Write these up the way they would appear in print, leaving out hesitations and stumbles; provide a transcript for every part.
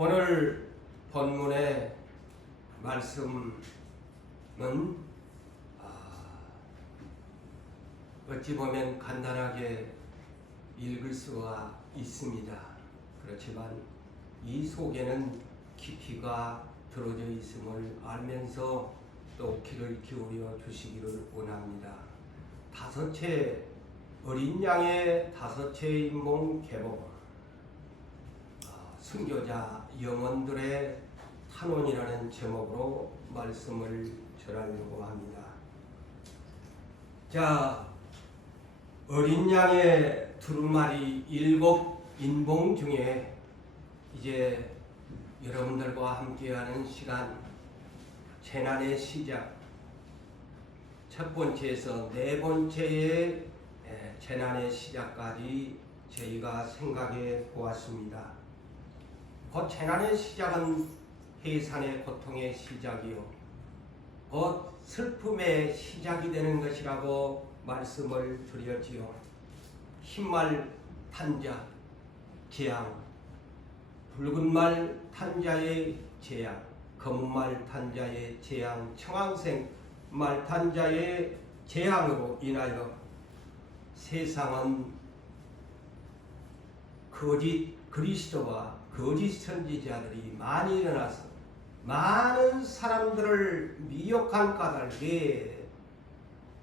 오늘 본문의 말씀은 어찌 보면 간단하게 읽을 수가 있습니다. 그렇지만 이 속에는 깊이가 들어져 있음을 알면서 또 귀를 기울여 주시기를 원합니다. 다섯째 어린 양의 다섯째 인봉 개봉, 순교자 영혼들의 탄원이라는 제목으로 말씀을 전하려고 합니다. 자, 어린 양의 두루마리 7 인봉 중에 이제 여러분들과 함께하는 시간, 재난의 시작, 첫 번째에서 네 번째의 재난의 시작까지 저희가 생각해 보았습니다. 곧 재난의 시작은 해산의 고통의 시작이요, 곧 슬픔의 시작이 되는 것이라고 말씀을 드렸지요. 흰말 탄자 재앙, 붉은말 탄자의 재앙, 검은말 탄자의 재앙, 청황색 말 탄자의 재앙으로 인하여 세상은 거짓 그리스도와 거짓 선지자들이 많이 일어나서 많은 사람들을 미혹한 까닭에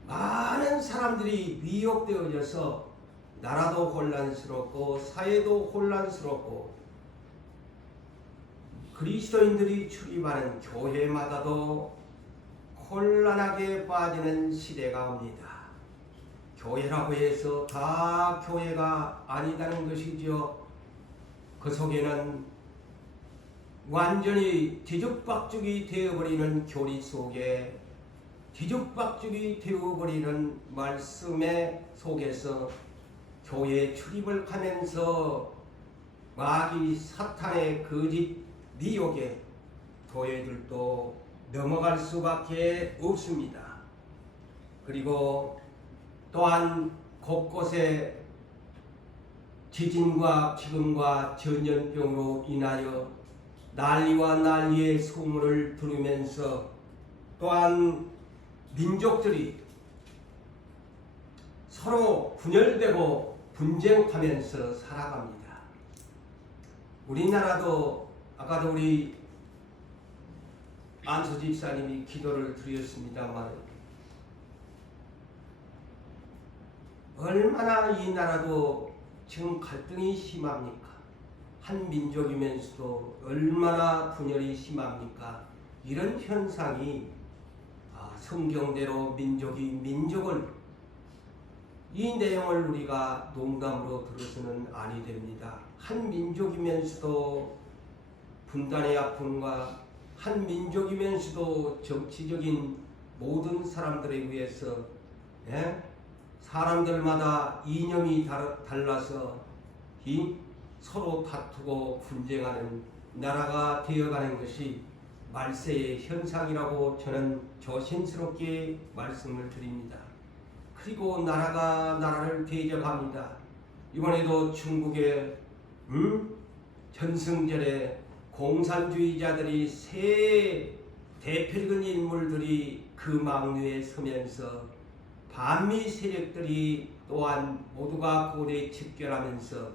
많은 사람들이 미혹되어져서 나라도 혼란스럽고 사회도 혼란스럽고 그리스도인들이 출입하는 교회마다도 혼란하게 빠지는 시대가 옵니다. 교회라고 해서 다 교회가 아니다는 것이죠. 그 속에는 완전히 뒤죽박죽이 되어버리는 교리 속에 뒤죽박죽이 되어버리는 말씀의 속에서 교회에 출입을 하면서 마귀 사탄의 거짓 미혹에 교회들도 넘어갈 수밖에 없습니다. 그리고 또한 곳곳에 지진과 기근과 전염병으로 인하여 난리와 난리의 소문을 들으면서 또한 민족들이 서로 분열되고 분쟁하면서 살아갑니다. 우리나라도 아까도 우리 안수 집사님이 기도를 드렸습니다만 얼마나 이 나라도 지금 갈등이 심합니까? 한 민족이면서도 얼마나 분열이 심합니까? 이런 현상이 성경대로 민족이 민족을, 이 내용을 우리가 농담으로 들어서는 아니 됩니다. 한 민족이면서도 분단의 아픔과 한 민족이면서도 정치적인 모든 사람들에 의해서 사람들마다 이념이 달라서 서로 다투고 분쟁하는 나라가 되어가는 것이 말세의 현상이라고 저는 조심스럽게 말씀을 드립니다. 그리고 나라가 나라를 대적합니다. 이번에도 중국의 전승절에 공산주의자들이 새 대표적인 인물들이 그 망류에 서면서 반미 세력들이 또한 모두가 고대에 집결하면서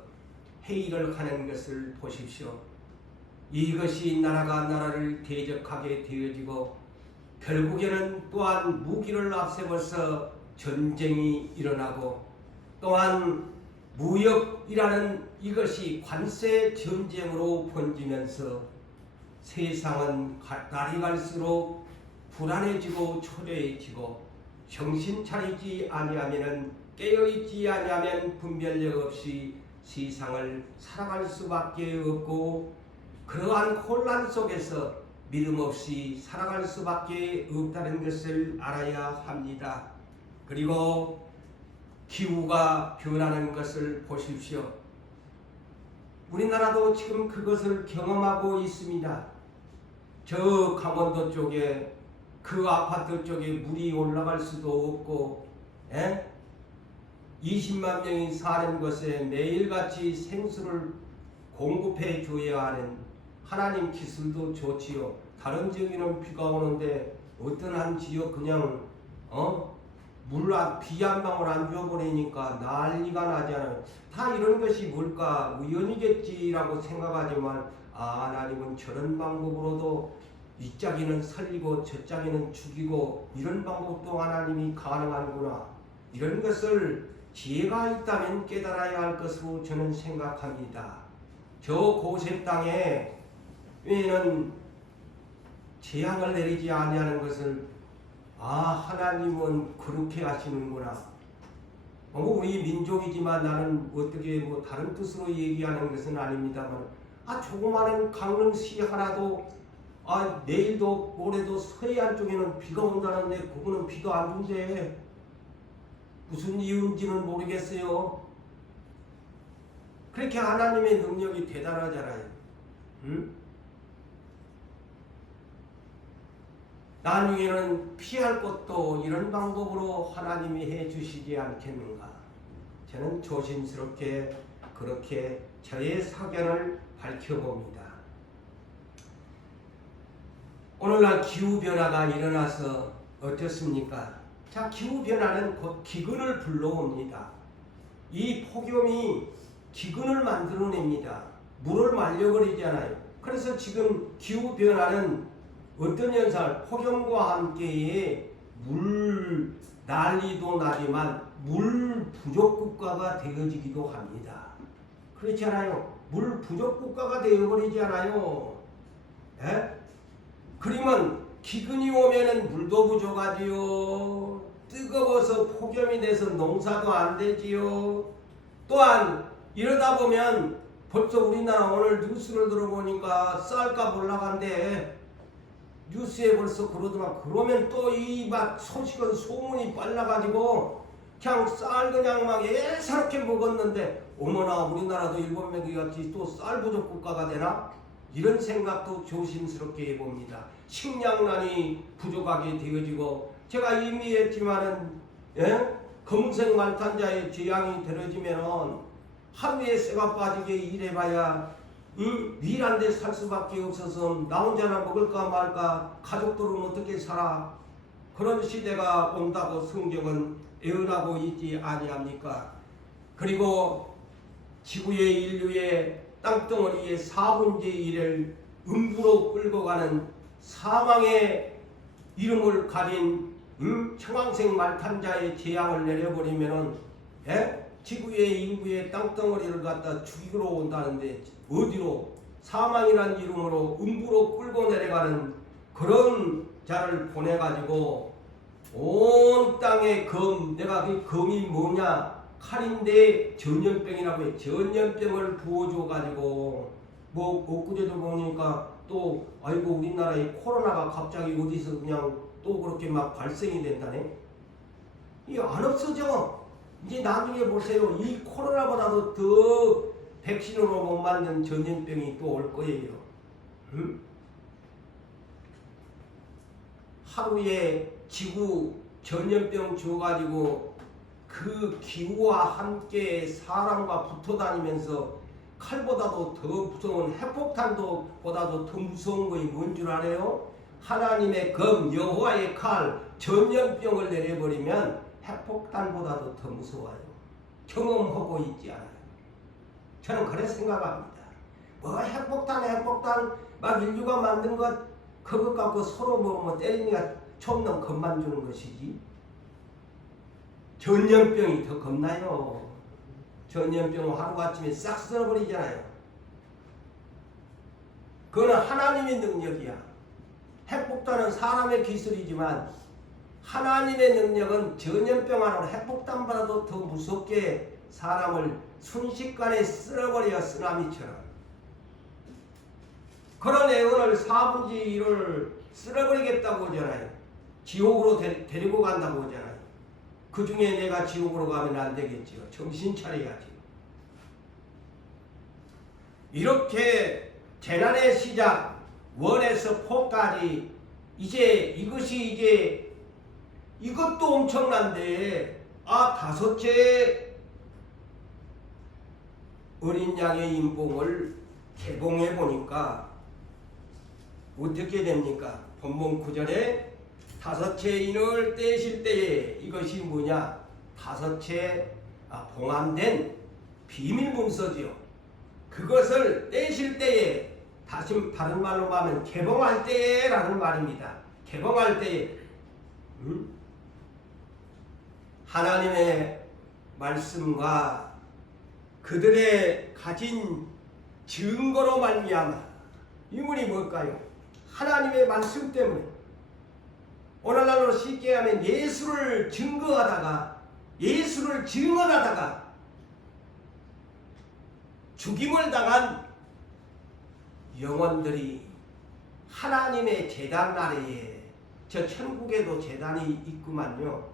회의를 하는 것을 보십시오. 이것이 나라가 나라를 대적하게 되어지고 결국에는 또한 무기를 앞세워서 전쟁이 일어나고 또한 무역이라는 이것이 관세 전쟁으로 번지면서 세상은 날이 갈수록 불안해지고 초조해지고 정신 차리지 아니하면 깨어있지 아니하면 분별력 없이 세상을 살아갈 수밖에 없고 그러한 혼란 속에서 믿음 없이 살아갈 수밖에 없다는 것을 알아야 합니다. 그리고 기후가 변하는 것을 보십시오. 우리나라도 지금 그것을 경험하고 있습니다. 저 강원도 쪽에 그 아파트 쪽에 물이 올라갈 수도 없고 20만 명이 사는 곳에 매일같이 생수를 공급해 줘야 하는 하나님 기술도 좋지요. 다른 지역에는 비가 오는데 어떤 한 지역 그냥 비 한 방울 안 줘버리니까 난리가 나잖아요. 다 이런 것이 뭘까? 우연이겠지라고 생각하지만 하나님은 저런 방법으로도 이 짝이는 살리고 저 짝이는 죽이고 이런 방법도 하나님이 가능하구나. 이런 것을 지혜가 있다면 깨달아야 할 것으로 저는 생각합니다. 저 고셉 땅에 왜는 재앙을 내리지 아니하는 것을 하나님은 그렇게 하시는구나. 우리 민족이지만 나는 어떻게 다른 뜻으로 얘기하는 것은 아닙니다만 조그마한 강릉시 하나도 내일도 모레도 서해안 쪽에는 비가 온다는데 그거는 비도 안 온대. 무슨 이유인지는 모르겠어요. 그렇게 하나님의 능력이 대단하잖아요. 응? 나중에는 피할 것도 이런 방법으로 하나님이 해주시지 않겠는가. 저는 조심스럽게 그렇게 저의 사견을 밝혀봅니다. 오늘날 기후변화가 일어나서 어떻습니까? 자, 기후변화는 곧 기근을 불러옵니다. 이 폭염이 기근을 만들어냅니다. 물을 말려버리잖아요. 그래서 지금 기후변화는 어떤 현상을 폭염과 함께 물 난리도 나지만 물 부족 국가가 되어지기도 합니다. 그렇잖아요. 물 부족 국가가 되어버리잖아요. 에? 그러면 기근이 오면은 물도 부족하지요. 뜨거워서 폭염이 돼서 농사도 안 되지요. 또한 이러다 보면 벌써 우리나라 오늘 뉴스를 들어보니까 쌀값 올라간대. 뉴스에 벌써 그러더만. 그러면 또 이 막 소식은 소문이 빨라가지고 그냥 쌀 그냥 막 예사롭게 먹었는데 어머나 우리나라도 일본 명이 같이 또 쌀 부족 국가가 되나? 이런 생각도 조심스럽게 해봅니다. 식량난이 부족하게 되어지고 제가 이미 했지만은 검은색 말탄자의 재앙이 들어지면은 하루에 쇠가 빠지게 일해봐야 밀한데 살 수밖에 없어서 나 혼자나 먹을까 말까 가족들은 어떻게 살아. 그런 시대가 온다고 성경은 예언하고 있지 아니합니까? 그리고 지구의 인류의 땅덩어리의 4분의 1을 음부로 끌고 가는 사망의 이름을 가진 청황색 말탄자의 재앙을 내려버리면은 지구의 인구의 땅덩어리를 갖다 죽이러 온다는데 어디로? 사망이란 이름으로 음부로 끌고 내려가는 그런 자를 보내가지고 온 땅의 내가 그 검이 뭐냐? 칼인데 전염병이라고 해. 전염병을 부어줘가지고 엊그제도 보니까 또 아이고 우리나라에 코로나가 갑자기 어디서 그냥 또 그렇게 막 발생이 된다네. 이게 안 없어져. 이제 나중에 보세요. 이 코로나보다도 더 백신으로 못 만든 전염병이 또 올 거예요. 하루에 지구 전염병 줘가지고 그 기후와 함께 사람과 붙어 다니면서 칼보다도 더 무서운 핵폭탄도 보다도 더 무서운 것이 뭔 줄 알아요? 하나님의 검 여호와의 칼 전염병을 내려버리면 핵폭탄보다도 더 무서워요. 경험하고 있지 않아요. 저는 그래 생각합니다. 핵폭탄 막 인류가 만든 것 그것 갖고 서로 때리니까 촌놈 겁만 주는 것이지. 전염병이 더 겁나요. 전염병은 하루아침에 싹 쓸어버리잖아요. 그거는 하나님의 능력이야. 핵폭탄은 사람의 기술이지만 하나님의 능력은 전염병 하나로 핵폭탄보다도 더 무섭게 사람을 순식간에 쓸어버려. 쓰나미처럼. 그런 애원을 4분의 1을 쓸어버리겠다고 하잖아요. 지옥으로 데리고 간다고 하잖아요. 그 중에 내가 지옥으로 가면 안 되겠지요. 정신 차려야지. 이렇게 재난의 시작, 원에서 포까지 이것도 엄청난데 5째 어린 양의 인봉을 개봉해 보니까 어떻게 됩니까? 본문 9절에 다섯째 인을 떼실 때에 이것이 뭐냐? 다섯째 봉함된 비밀 문서지요. 그것을 떼실 때에 다른 말로 하면 개봉할 때라는 말입니다. 개봉할 때에 하나님의 말씀과 그들의 가진 증거로 말미암아 이문이 뭘까요? 하나님의 말씀 때문에 오늘날로 쉽게 하면 예수를 증언하다가 죽임을 당한 영혼들이 하나님의 제단 아래에 저 천국에도 제단이 있구만요.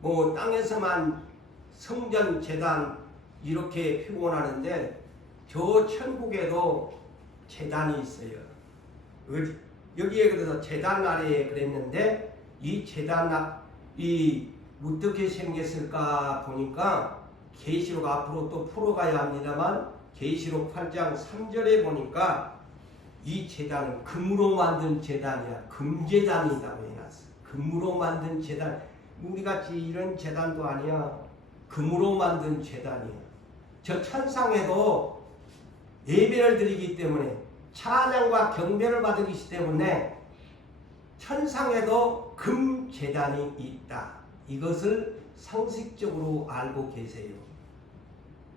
뭐 땅에서만 성전 제단 이렇게 표현하는데 저 천국에도 제단이 있어요. 여기에 그래서 제단 아래에 그랬는데 이 제단 이 어떻게 생겼을까 보니까 계시록 앞으로 또 풀어가야 합니다만 계시록 8장 3절에 보니까 이 제단은 금으로 만든 제단이야. 금제단이라고 해놨어. 금으로 만든 제단. 우리같이 이런 제단도 아니야. 금으로 만든 제단이야. 저 천상에도 예배를 드리기 때문에 찬양과 경배를 받기 때문에 천상에도 금제단이 있다. 이것을 상식적으로 알고 계세요.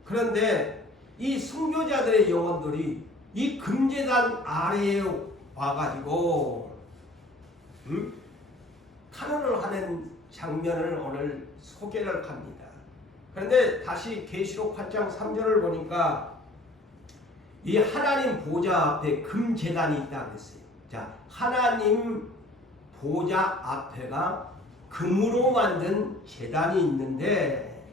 그런데 이 순교자들의 영혼들이 이 금제단 아래에 와가지고 탄원을 하는 장면을 오늘 소개를 합니다. 그런데 다시 계시록 8장 3절을 보니까 이 하나님 보좌 앞에 금제단이 있다 그랬어요. 자, 하나님 보좌 앞에가 금으로 만든 제단이 있는데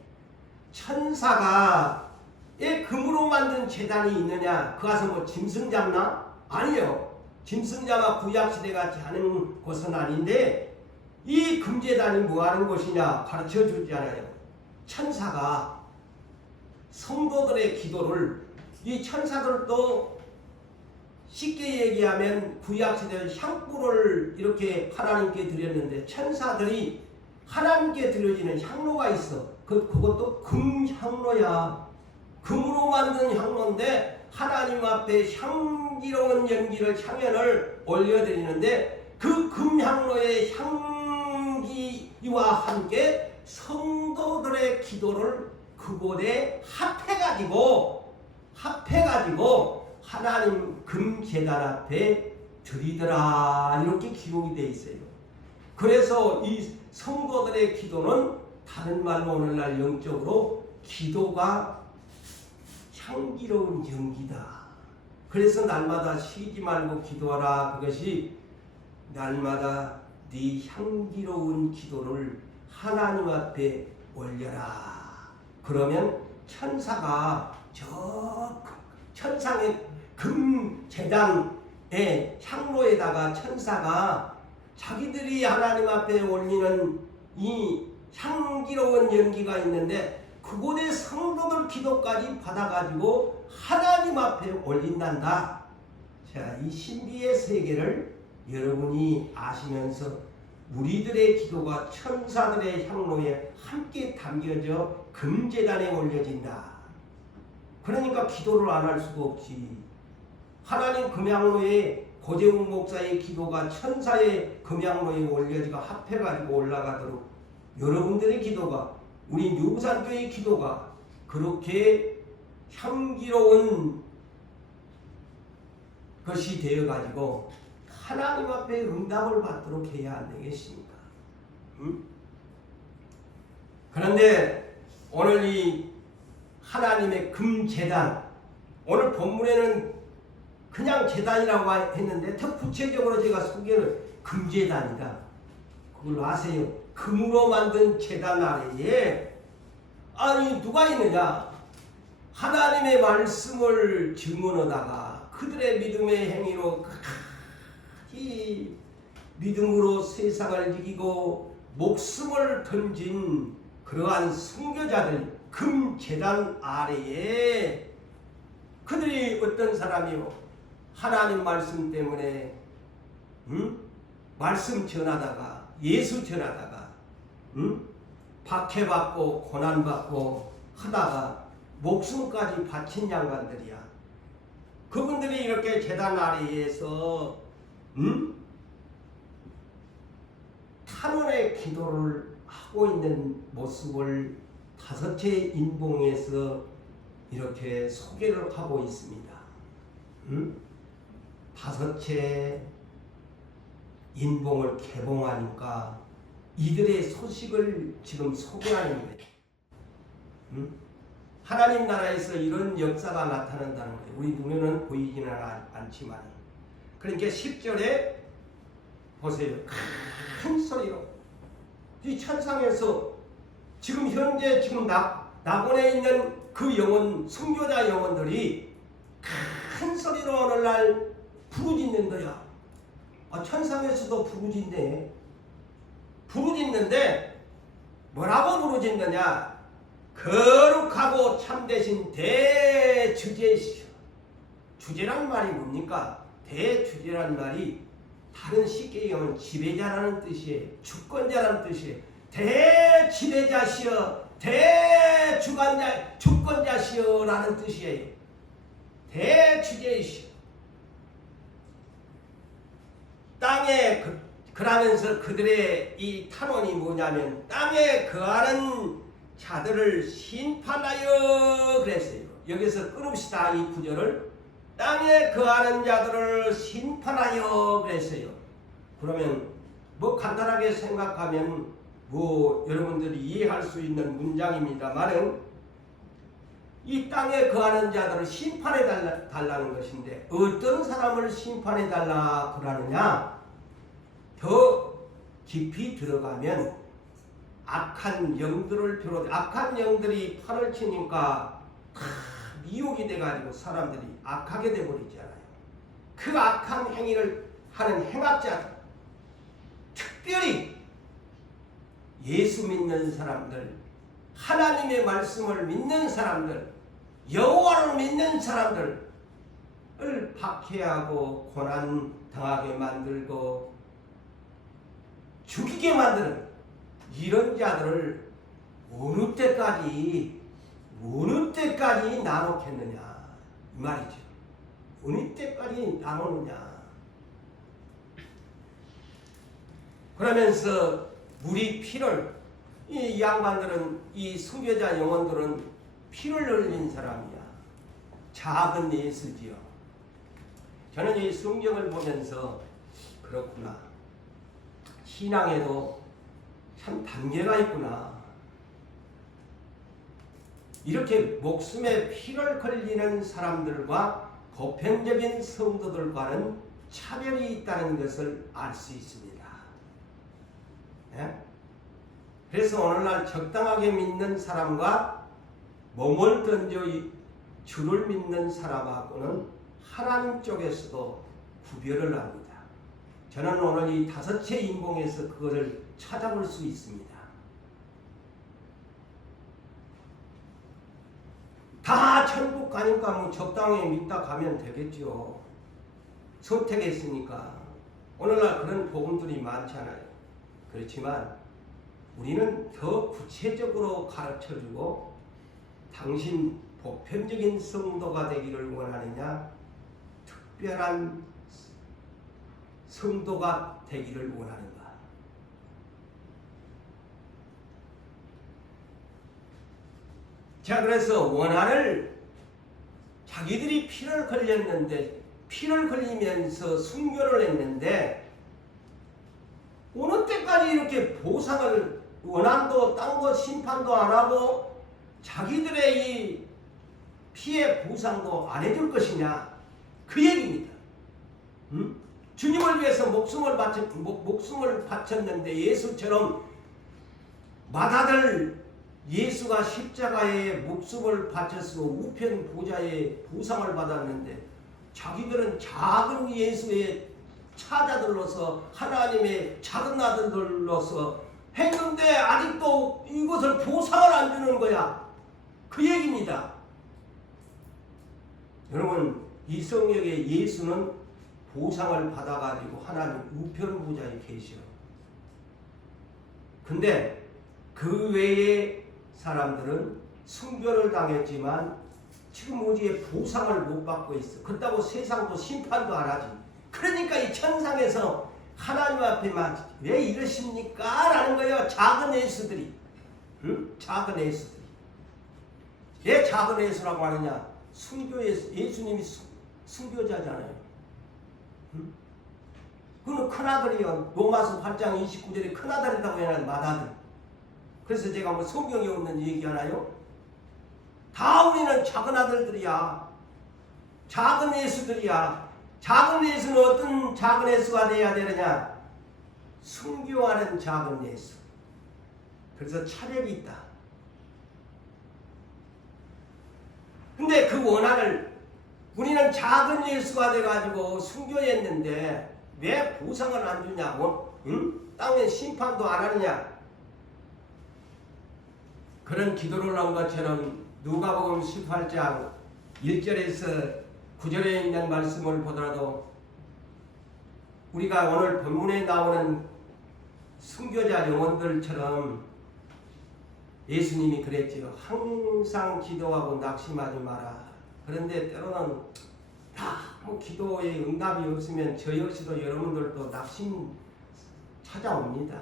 천사가 왜 금으로 만든 제단이 있느냐? 그 가서 뭐 짐승 잡나? 아니요. 짐승 잡아 구약시대 같이 하는 것은 아닌데 이 금제단이 뭐 하는 것이냐? 가르쳐 주잖아요. 천사가 성도들의 기도를 이 천사들도 쉽게 얘기하면 구약시대 향불을 이렇게 하나님께 드렸는데 천사들이 하나님께 드려지는 향로가 있어. 그것도 금향로야. 금으로 만든 향로인데 하나님 앞에 향기로운 연기를 향연을 올려드리는데 그 금향로의 향기와 함께 성도들의 기도를 그곳에 합해가지고 하나님 금제단 앞에 드리더라 이렇게 기록이 되어 있어요. 그래서 이 성도들의 기도는 다른 말로 오늘날 영적으로 기도가 향기로운 연기다. 그래서 날마다 쉬지 말고 기도하라. 그것이 날마다 네 향기로운 기도를 하나님 앞에 올려라. 그러면 천사가 저 천상의 금제단의 향로에다가 천사가 자기들이 하나님 앞에 올리는 이 향기로운 연기가 있는데 그곳에 성도들 기도까지 받아가지고 하나님 앞에 올린단다. 자, 이 신비의 세계를 여러분이 아시면서 우리들의 기도가 천사들의 향로에 함께 담겨져 금제단에 올려진다. 그러니까 기도를 안 할 수가 없지. 하나님 금향로에 고재웅 목사의 기도가 천사의 금향로에 올려지고 합해가지고 올라가도록 여러분들의 기도가 우리 유부산교의 기도가 그렇게 향기로운 것이 되어가지고 하나님 앞에 응답을 받도록 해야 안 되겠습니까? 그런데 오늘 이 하나님의 금제단, 오늘 본문에는 그냥 제단이라고 했는데 더 구체적으로 제가 소개를 금제단이다. 그걸 아세요? 금으로 만든 제단 아래에 아니 누가 있느냐? 하나님의 말씀을 증언하다가 그들의 믿음의 행위로 이 믿음으로 세상을 이기고 목숨을 던진 그러한 순교자들 금제단 아래에 그들이 어떤 사람이요? 하나님 말씀 때문에 응? 말씀 전하다가 예수 전하다가 응? 박해받고 고난받고 하다가 목숨까지 바친 양반들이야. 그분들이 이렇게 제단 아래에서 탄원의 기도를 하고 있는 모습을 다섯째 인봉에서 이렇게 소개를 하고 있습니다. 다섯째 인봉을 개봉하니까 이들의 소식을 지금 소개하는 거예요. 하나님 나라에서 이런 역사가 나타난다는 거예요. 우리 눈에는 보이지는 않지만. 그러니까 10절에 보세요. 큰 소리로 이 천상에서 지금 현재 지금 낙원에 있는 그 영혼, 순교자 영혼들이 큰 소리로 오늘날 부르짖는 거야. 천상에서도 부르짖네. 부르짖는데 뭐라고 부르짖느냐? 거룩하고 참되신 대주제시여. 주제란 말이 뭡니까? 대주제란 말이 다른 쉽게 얘기하면 지배자라는 뜻이에요. 주권자라는 뜻이에요. 대지배자시여, 주권자시여라는 뜻이에요. 대주제시여. 땅에 그러면서 그들의 이 탄원이 뭐냐면 땅에 거하는 자들을 심판하여 그랬어요. 여기서 끊읍시다. 이 구절을. 땅에 거하는 자들을 심판하여 그랬어요. 그러면 뭐 간단하게 생각하면 뭐 여러분들이 이해할 수 있는 문장입니다만은 이 땅에 거하는 자들을 심판해 달라는 것인데 어떤 사람을 심판해 달라 그러느냐? 더 깊이 들어가면 악한 영들을 비롯해 악한 영들이 판을 치니까 다 미혹이 돼가지고 사람들이 악하게 돼버리잖아요. 그 악한 행위를 하는 행악자들, 특별히 예수 믿는 사람들, 하나님의 말씀을 믿는 사람들, 여호와를 믿는 사람들을 박해하고 고난 당하게 만들고 죽이게 만드는 이런 자들을 어느 때까지 나놓겠느냐 이 말이죠. 어느 때까지 나누느냐. 그러면서 우리 피를 이 양반들은 이 순교자 영혼들은 피를 흘린 사람이야. 작은 예수지요. 저는 이 성경을 보면서 그렇구나. 신앙에도 참 단계가 있구나. 이렇게 목숨에 피를 흘리는 사람들과 보편적인 성도들과는 차별이 있다는 것을 알 수 있습니다. 네? 그래서 오늘날 적당하게 믿는 사람과 몸을 던져 주를 믿는 사람하고는 하나님 쪽에서도 구별을 합니다. 저는 오늘 이 다섯째 인봉에서 그것을 찾아볼 수 있습니다. 다 천국 가니까 뭐 적당히 믿다 가면 되겠죠. 선택했으니까. 오늘날 그런 복음들이 많잖아요. 그렇지만 우리는 더 구체적으로 가르쳐주고 당신 보편적인 성도가 되기를 원하느냐, 특별한 성도가 되기를 원하는가. 자, 그래서 원한을 자기들이 피를 흘렸는데 피를 흘리면서 순교를 했는데 어느 때까지 이렇게 보상을 원한도 딴 거 심판도 안 하고 자기들의 이 피해 보상도 안 해줄 것이냐 그 얘기입니다. 주님을 위해서 목숨을 바쳤는데 예수처럼 마다들 예수가 십자가에 목숨을 바쳐서 우편 보좌에 보상을 받았는데 자기들은 작은 예수의 차자들로서 하나님의 작은 아들들로서 했는데 아직도 이것을 보상을 안 주는 거야. 그 얘기입니다. 여러분 이 성경에 예수는 보상을 받아가지고 하나님 우편 보좌에 계셔. 근데 그 외의 사람들은 순교를 당했지만 지금 어디에 보상을 못 받고 있어. 그렇다고 세상도 심판도 안 하지. 그러니까 이 천상에서 하나님 앞에만 왜 이러십니까? 라는 거예요. 작은 예수들이. 응? 작은 예수들이. 왜 작은 예수라고 하느냐? 순교 예수, 예수님이 순교자잖아요. 응? 그는 큰아들이요. 로마서 8장 29절에 큰아들이라고 해야 맏아들. 그래서 제가 뭐 성경에 없는 얘기하나요? 다 우리는 작은 아들들이야. 작은 예수들이야. 작은 예수는 어떤 작은 예수가 돼야 되느냐? 순교하는 작은 예수. 그래서 차별이 있다. 근데 그 원한을 우리는 작은 예수가 돼가지고 순교했는데 왜 보상을 안 주냐고? 응? 땅에 심판도 안 하느냐? 그런 기도를 한 것처럼 누가복음 18장 1절에서 9절에 있는 말씀을 보더라도 우리가 오늘 본문에 나오는 순교자 영혼들처럼 예수님이 그랬지요. 항상 기도하고 낙심하지 마라. 그런데 때로는 뭐 기도에 응답이 없으면 저 역시도 여러분들도 낙심 찾아옵니다.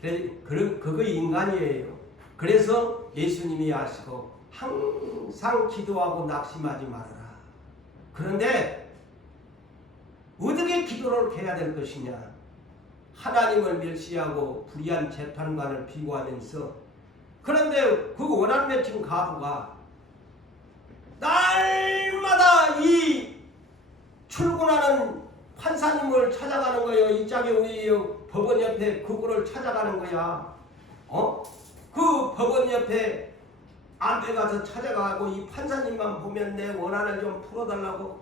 그거 인간이에요. 그래서 예수님이 아시고 항상 기도하고 낙심하지 말아라. 그런데 어떻게 기도를 해야 될 것이냐? 하나님을 멸시하고 불의한 재판관을 비고하면서 그런데 그 원한 맺힌 가부가 날마다 이 출근하는 판사님을 찾아가는 거예요. 이 짝에 우리 법원 옆에 그거를 찾아가는 거야. 그 법원 옆에 앞에 가서 찾아가고 이 판사님만 보면 내 원한을 좀 풀어달라고.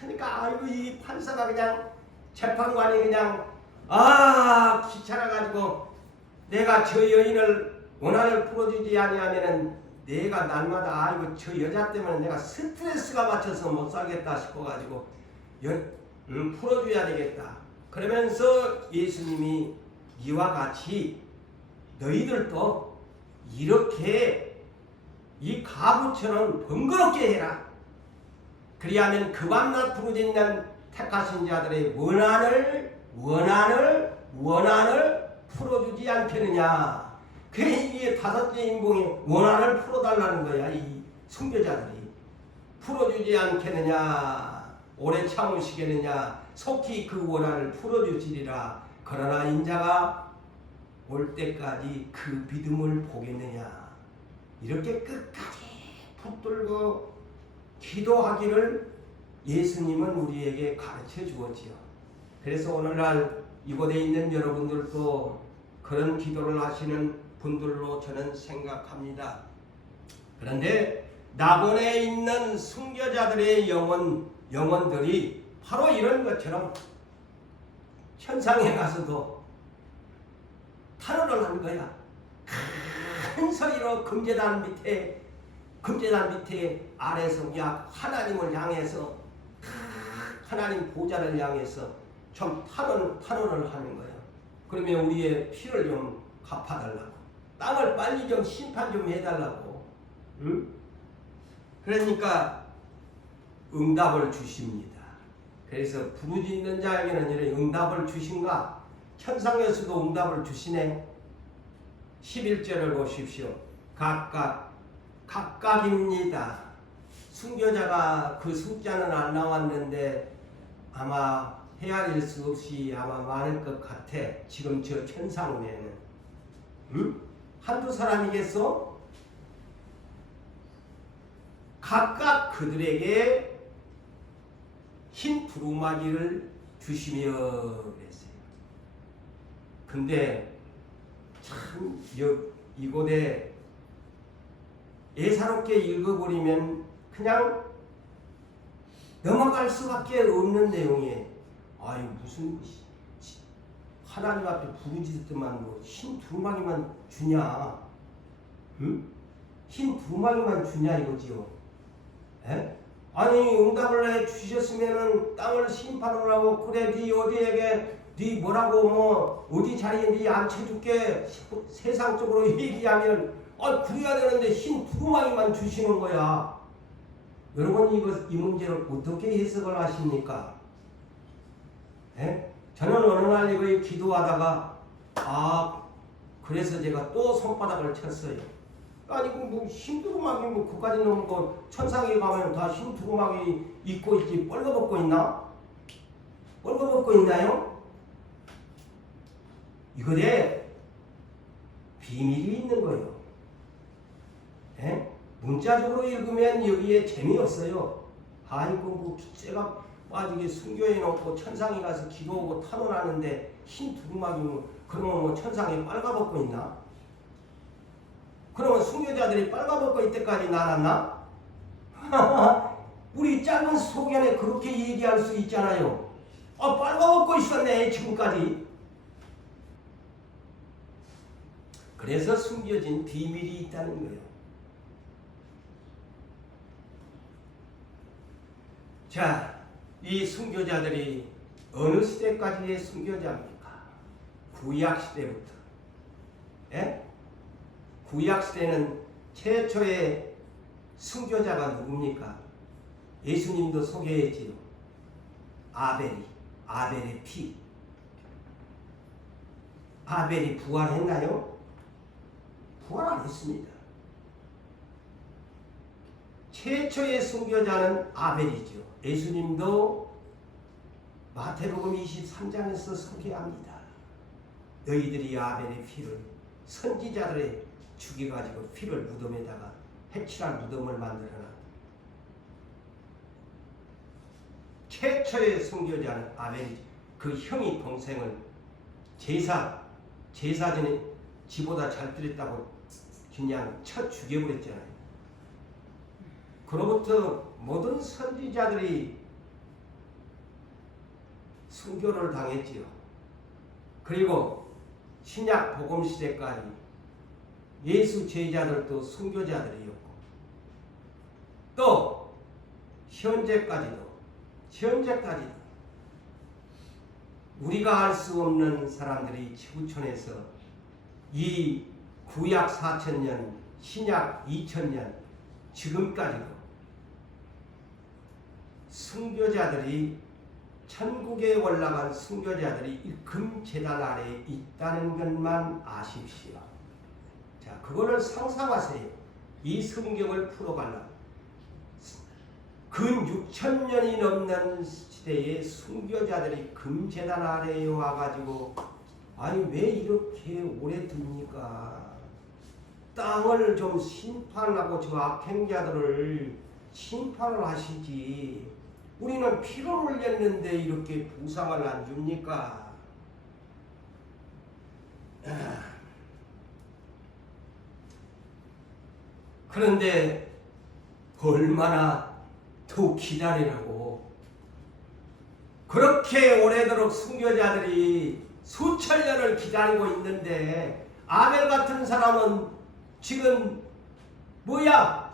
그러니까 아이고 이 판사가 그냥 재판관이 그냥 귀찮아가지고 내가 저 여인을 원한을 풀어주지 아니하면은 내가 날마다 아이고 저 여자 때문에 내가 스트레스가 맞춰서 못 살겠다 싶어가지고 풀어줘야 되겠다. 그러면서 예수님이 이와 같이 너희들도 이렇게 이 가부처럼 번거롭게 해라. 그리하면 그 밤낮 부르짖는 택하신 자들의 원한을 풀어주지 않겠느냐. 이게 다섯째 인공이 원한을 풀어달라는 거야. 이 순교자들이 풀어주지 않겠느냐. 오래 참으시겠느냐. 속히 그 원한을 풀어주시리라. 그러나 인자가 올 때까지 그 믿음을 보겠느냐. 이렇게 끝까지 붙들고 기도하기를 예수님은 우리에게 가르쳐 주었지요. 그래서 오늘날 이곳에 있는 여러분들도 그런 기도를 하시는 분들로 저는 생각합니다. 그런데 낙원에 있는 순교자들의 영혼들이 바로 이런 것처럼 천상에 가서도 탄원을 한 거야. 큰 소리로 금제단 밑에 아래서 하나님을 향해서 하나님 보좌를 향해서 좀 탄원을 하는 거야. 그러면 우리의 피를 좀 갚아달라고. 땅을 빨리 좀 심판 좀 해달라고. 응? 그러니까 응답을 주십니다. 그래서 부르짖는 자에게는 이런 응답을 주신가? 천상에서도 응답을 주시네. 11절을 보십시오. 각각입니다. 순교자가 그 숫자는 안 나왔는데 아마 헤아릴 수 없이 아마 많을 것 같아. 지금 저 천상에는. 응? 한두 사람이겠어? 각각 그들에게 흰 두루마기를 주시며 그랬어요. 근데 참 이곳에 예사롭게 읽어버리면 그냥 넘어갈 수밖에 없는 내용이에요. 아이 무슨 하나님 앞에 부르짖었더만 뭐 흰 두루마기만 주냐? 응? 흰 두루마기만 주냐 이거지요. 에? 아니 응답을 해 주셨으면은 땅을 심판을 하고 그래 네 어디에게 네 뭐라고 뭐 어디 자리에 네 앉혀줄게 세상적으로 얘기하면 그래야 되는데 흰 두루마기만 주시는 거야. 여러분 이 문제를 어떻게 해석을 하십니까? 예? 저는 어느 날 이거 기도하다가 그래서 제가 또 손바닥을 쳤어요. 아니 뭐 흰두루마기 뭐 그까지 넘은 거 천상에 가면 다 흰두루마기 입고 있지 뻘거벗고 있나? 뻘거벗고 있나요? 이거에 비밀이 있는 거예요. 예? 문자적으로 읽으면 여기에 재미없어요. 아이고 뭐 빗새가 빠지게 순교해 놓고 천상에 가서 기도하고 탄원하는데 흰 두루마기면 그러면 뭐 천상에 빨가벗고 있나? 그러면 순교자들이 빨가벗고 이때까지 나눴나? 우리 짧은 소견에 그렇게 얘기할 수 있잖아요. 빨가벗고 있었네 지금까지. 그래서 숨겨진 비밀이 있다는 거예요. 자, 이 순교자들이 어느 시대까지의 순교자입니까? 구약시대부터. 예? 구약시대는 최초의 순교자가 누굽니까? 예수님도 소개했지요. 아벨의 피. 아벨이 부활했나요? 부활 안 했습니다. 최초의 순교자는 아벨이죠. 예수님도 마태복음 23장에서 소개합니다. 너희들이 아벨의 피를 선지자들의 죽여가지고 피를 무덤에다가 해칠한 무덤을 만들어놨다. 최초의 순교자는 아벨이죠. 그 형이 동생을 제사전에 지보다 잘 드렸다고 그냥 쳐 죽여버렸잖아요. 그로부터 모든 선지자들이 순교를 당했지요. 그리고 신약 복음 시대까지 예수 제자들도 순교자들이었고 또 현재까지도 우리가 알 수 없는 사람들이 지구촌에서 이 구약 4000년, 신약 2000년 지금까지도 순교자들이 천국에 올라간 순교자들이 이 금제단 아래에 있다는 것만 아십시오. 자, 그거를 상상하세요. 이 성경을 풀어가려면 근 6000년이 넘는 시대에 순교자들이 금제단 아래에 와가지고 아니 왜 이렇게 오래 둡니까? 땅을 좀 심판하고 저 악행자들을 심판을 하시지. 우리는 피를 흘렸는데 이렇게 보상을 안 줍니까? 그런데 얼마나 더 기다리라고. 그렇게 오래도록 순교자들이 수천 년을 기다리고 있는데 아벨 같은 사람은 지금 뭐야?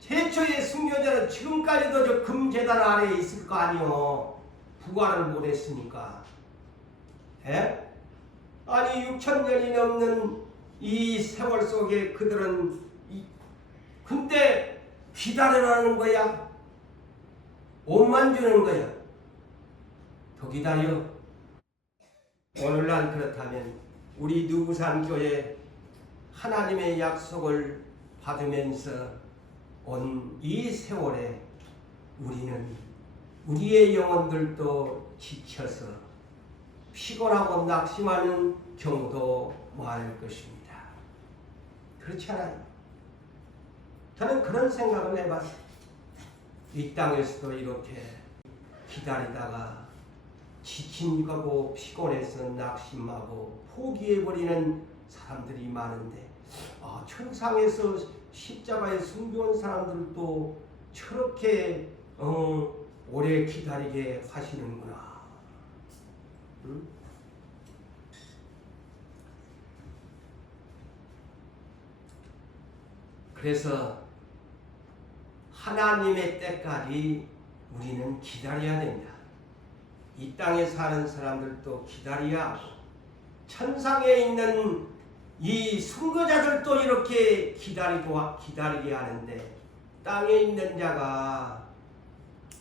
최초의 순교자는 지금까지도 저 금제단 아래에 있을 거 아니요. 부활을 못했으니까. 에? 아니 6000년이 넘는 이 세월 속에 그들은 근데 기다려라는 거야. 옷만 주는 거야. 더 기다려. 오늘날 그렇다면 우리 누구산교회 하나님의 약속을 받으면서 온 이 세월에 우리는 우리의 영혼들도 지쳐서 피곤하고 낙심하는 경우도 많을 것입니다. 그렇지 않아요? 저는 그런 생각을 해봤어요. 이 땅에서도 이렇게 기다리다가 지친 거고 피곤해서 낙심하고 포기해버리는 사람들이 많은데 천상에서 십자가에 숨겨온 사람들도 저렇게 오래 기다리게 하시는구나. 응? 그래서 하나님의 때까지 우리는 기다려야 됩니다. 이 땅에 사는 사람들도 기다려야 하고 천상에 있는 이 순교자들도 이렇게 기다리게 하는데 땅에 있는 자가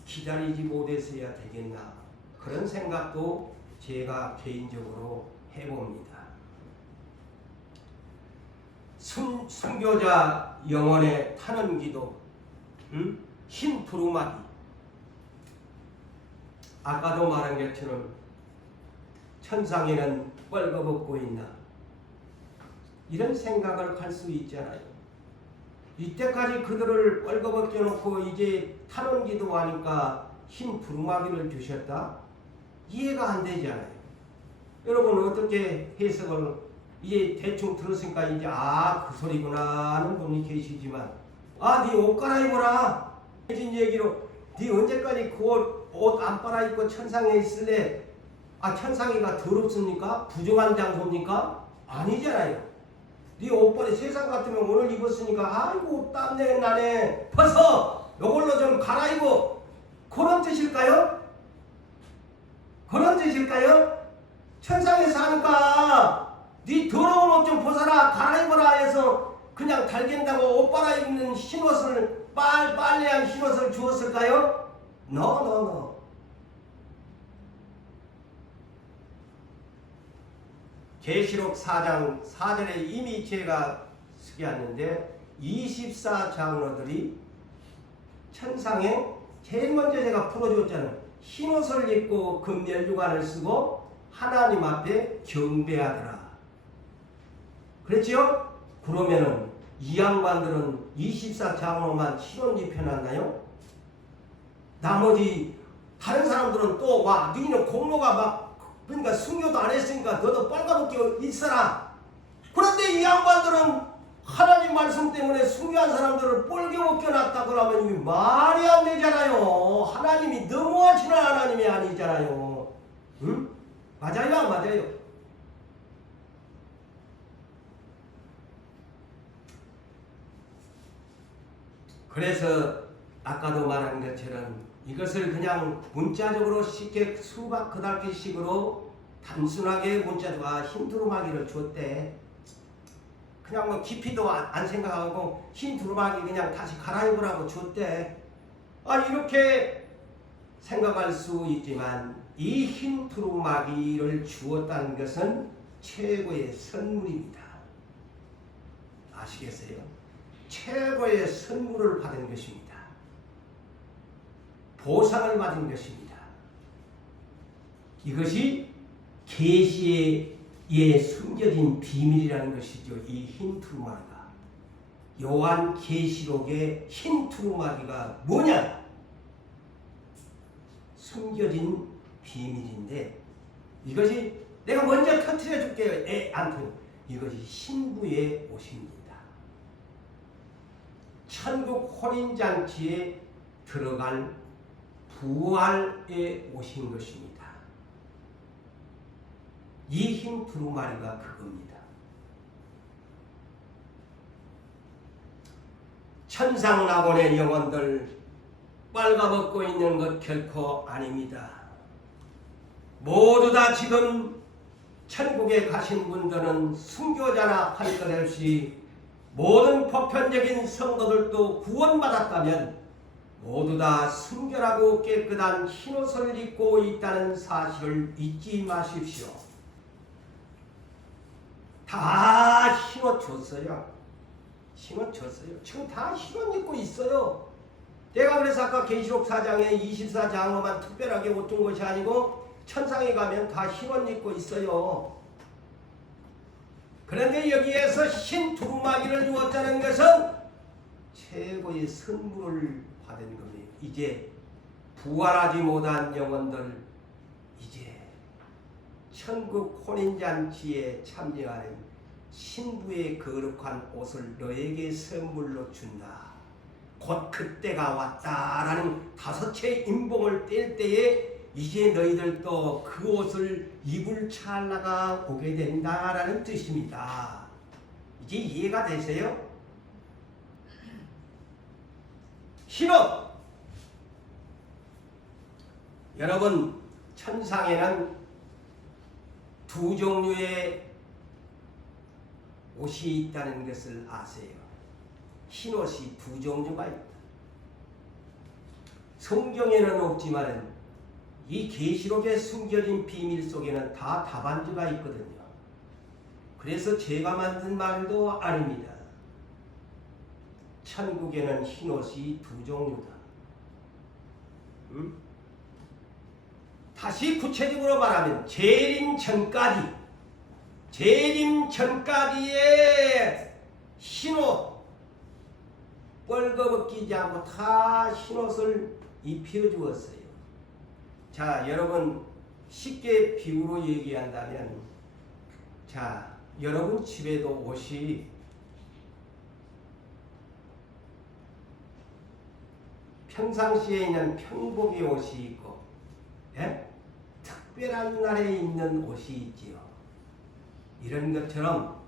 기다리지 못해서야 되겠나, 그런 생각도 제가 개인적으로 해봅니다. 순교자 영혼의 타는 기도, 흰 두루마기. 아까도 말한 것처럼 천상에는 뻘거벗고 있나, 이런 생각을 할 수 있잖아요. 이때까지 그들을 뻘거벗겨 놓고 이제 타는 기도하니까 흰 두루마기를 주셨다? 이해가 안 되잖아요. 여러분 어떻게 해석을 이제 대충 들었으니까 이제 그 소리구나 하는 분이 계시지만, 네 옷 갈아입어라 해진 얘기로 네 언제까지 그 옷 안 갈아입고 천상에 있을래? 천상이가 더럽습니까? 부정한 장소입니까? 아니잖아요. 네 옷벌이 세상 같으면 오늘 입었으니까 아이고 땀내 나네, 벗어, 요걸로 좀 갈아입어, 그런 뜻일까요? 그런 뜻일까요? 천상에 사니까 네 더러운 옷 좀 벗어라, 갈아입어라 해서 그냥 달갠다고 옷 갈아입는 흰옷을 빨래한 흰옷을 주었을까요? No. 계시록 4장 4절에 이미 제가 쓰게했는데 24장로들이 천상에 제일 먼저 제가 풀어줬잖아요. 흰옷을 입고 금면류관을 쓰고 하나님 앞에 경배하더라. 그랬지요? 그러면은 이 양반들은 24장로만 흰옷 입혀놨나요? 나머지 다른 사람들은 또 너희는 공로가 그러니까 순교도 안 했으니까 너도 빨가벗겨 있어라. 그런데 이 양반들은 하나님 말씀 때문에 순교한 사람들을 뻘개벗겨 놨다 그러면 이게 말이 안 되잖아요. 하나님이 너무하시는 하나님이 아니잖아요. 응? 맞아요, 맞아요. 그래서 아까도 말한 것처럼 이것을 그냥 문자적으로 쉽게 수박 그달기식으로 단순하게 문자가 흰 두루마기를 줬대. 그냥 깊이도 안 생각하고 흰 두루마기 그냥 다시 갈아입으라고 줬대. 이렇게 생각할 수 있지만 이 흰 두루마기를 주었다는 것은 최고의 선물입니다. 아시겠어요? 최고의 선물을 받은 것입니다. 보상을 받은 것입니다. 이것이 계시에 숨겨진 비밀이라는 것이죠. 이 흰 두루마기가. 요한 계시록의 흰 두루마기가 뭐냐? 숨겨진 비밀인데 이것이 내가 먼저 터뜨려 줄게요. 아무튼 이것이 신부의 옷입니다. 천국 혼인잔치에 들어갈 부활에 오신 것입니다. 이 흰 두루마리가 그겁니다. 천상낙원의 영혼들 빨가벗고 있는 것 결코 아닙니다. 모두 다 지금 천국에 가신 분들은 순교자나 할 것 없이 모든 보편적인 성도들도 구원받았다면 모두 다 순결하고 깨끗한 흰옷을 입고 있다는 사실을 잊지 마십시오. 다 흰옷 줬어요. 흰옷 줬어요. 지금 다 흰옷 입고 있어요. 내가 그래서 아까 계시록 4장에 24장로만 특별하게 옷 준 것이 아니고 천상에 가면 다 흰옷 입고 있어요. 그런데 여기에서 흰 두루마기를 주었다는 것은 최고의 선물을 받은 겁니다. 이제 부활하지 못한 영혼들 이제 천국 혼인잔치에 참여하는 신부의 거룩한 옷을 너에게 선물로 준다. 곧 그때가 왔다라는 다섯째 임봉을 뗄 때에 이제 너희들도 그 옷을 입을 찰나가 오게 된다라는 뜻입니다. 이제 이해가 되세요? 흰옷. 여러분, 천상에는 두 종류의 옷이 있다는 것을 아세요? 흰옷이 두 종류가 있다. 성경에는 없지만 이 계시록에 숨겨진 비밀 속에는 다 답안지가 있거든요. 그래서 제가 만든 말도 아닙니다. 천국에는 흰옷이 두 종류다. 다시 구체적으로 말하면 재림 전까지의 흰옷, 뻘거벗기지 않고 다 흰옷을 입혀주었어요. 자, 여러분, 쉽게 비유로 얘기한다면, 자, 여러분 집에도 옷이 평상시에 있는 평복의 옷이 있고, 예? 특별한 날에 입는 옷이 있지요. 이런 것처럼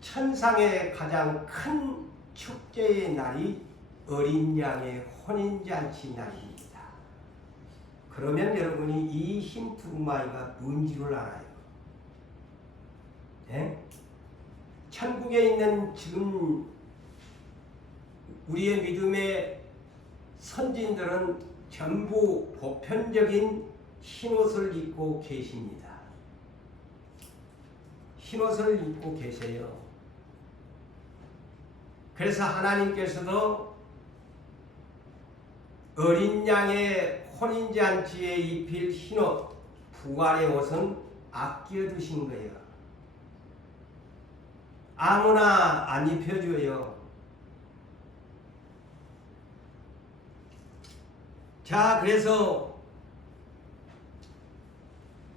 천상의 가장 큰 축제의 날이 어린 양의 혼인잔치 날입니다. 그러면 여러분이 이 흰 두루마기가 뭔지를 알아요. 네? 천국에 있는 지금 우리의 믿음의 선진들은 전부 보편적인 흰옷을 입고 계십니다. 흰옷을 입고 계세요. 그래서 하나님께서도 어린 양의 혼인잔치에 입힐 흰옷, 부활의 옷은 아껴두신 거예요. 아무나 안 입혀줘요. 자, 그래서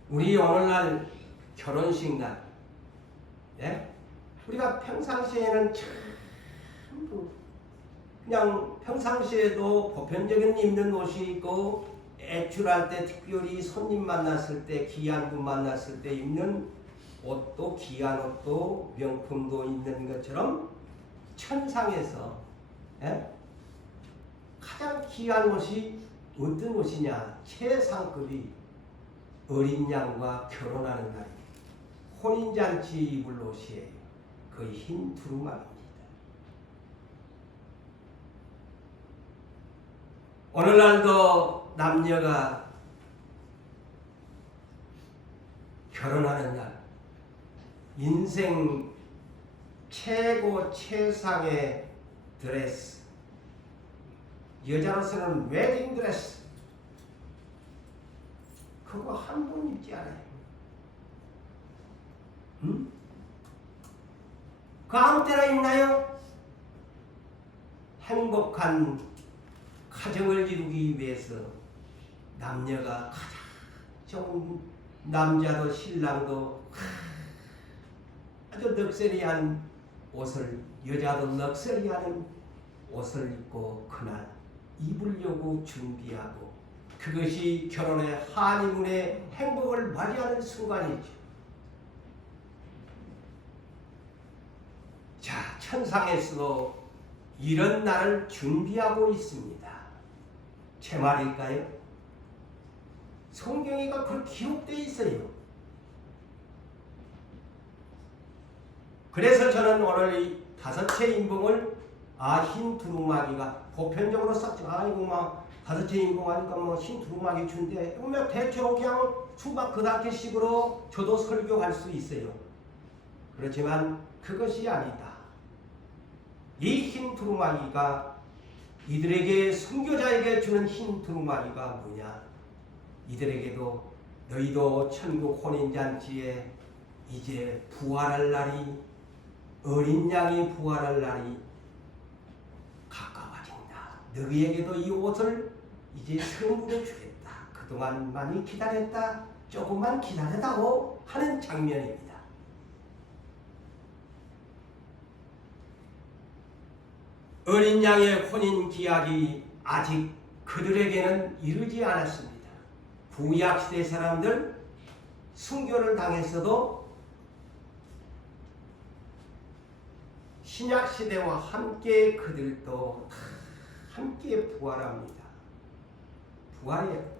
우리 오늘날 결혼식 날, 예? 우리가 평상시에는 참 그냥 평상시에도 보편적인 입는 옷이 있고, 애출할 때 특별히 손님 만났을 때, 귀한 분 만났을 때 입는 옷도 귀한 옷도 명품도 있는 것처럼 천상에서, 예? 가장 귀한 옷이 어떤 옷이냐? 최상급이 어린 양과 결혼하는 날 혼인잔치 입을 옷이에요. 그 흰 두루마기입니다. 오늘날도 남녀가 결혼하는 날 인생 최고 최상의 드레스, 여자로서는 웨딩드레스, 그거 한 번 입지 않아요. 응? 그 아무 때나 입나요? 행복한 가정을 이루기 위해서 남녀가 가장 좋은, 남자도 신랑도 아주 럭셔리한 옷을, 여자도 럭셔리한 옷을 입고 그날 입으려고 준비하고, 그것이 결혼의 하니문의 행복을 맞이하는 순간이죠. 자, 천상에서도 이런 날을 준비하고 있습니다. 제 말일까요? 성경에가 그렇게 기록되어 있어요. 그래서 저는 오늘 이 다섯째 인봉을 흰 두루마기가 보편적으로 썼죠. 아이고 막 다섯째 인봉하니까 뭐 흰 두루마기 준대. 그러면 대체로 그냥 수박 그다기식으로 저도 설교할 수 있어요. 그렇지만 그것이 아니다. 이 흰 두루마기가 이들에게, 순교자에게 주는 흰 두루마기가 뭐냐? 이들에게도 너희도 천국 혼인잔치에 이제 부활할 날이, 어린 양이 부활할 날이 가까워진다. 너희에게도 이 옷을 이제 선물해 주겠다. 그동안 많이 기다렸다. 조금만 기다렸다고 하는 장면입니다. 어린 양의 혼인 기약이 아직 그들에게는 이르지 않았습니다. 구약시대 사람들 순교를 당했어도 신약시대와 함께 그들도 다 함께 부활합니다. 부활이에요.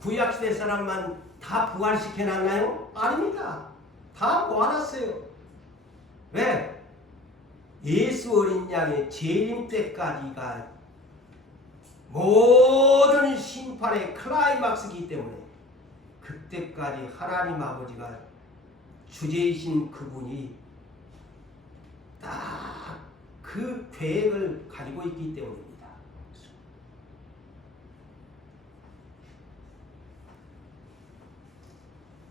구약시대 사람만 다 부활시켜놨나요? 아닙니다. 다 모아놨어요. 왜? 예수 어린 양의 재림 때까지가 모든 심판의 클라이막스이기 때문에 그때까지 하나님 아버지가 주제이신 그분이 딱 그 계획을 가지고 있기 때문입니다.